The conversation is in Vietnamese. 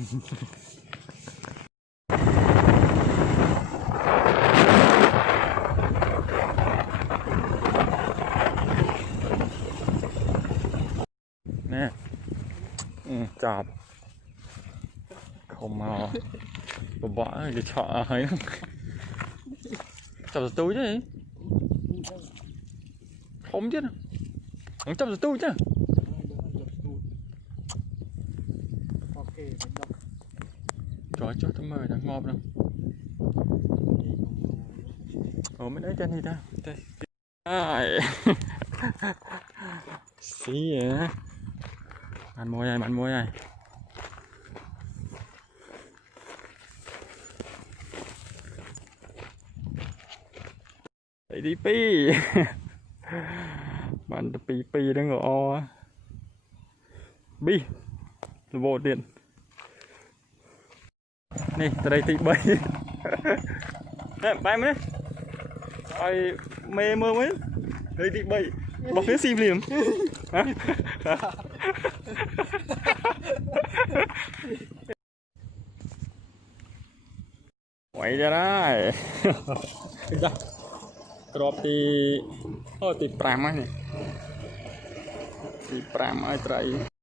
nè chọp không màu bỏ cái chọ ấy chọp túi chứ không chứ không chọp túi chứ trời cho tao mời đang ngon đâu mới đấy chân đi ta ai xí vậy bạn mua này đấy đi pi bạn pi đang ngồi o bi vô điện nè từ đây thì bay bay mới ai mê mơ mới đây thì bay bọc phía sim liềm quay ra đây drop thì pram ấy thì pram ai trai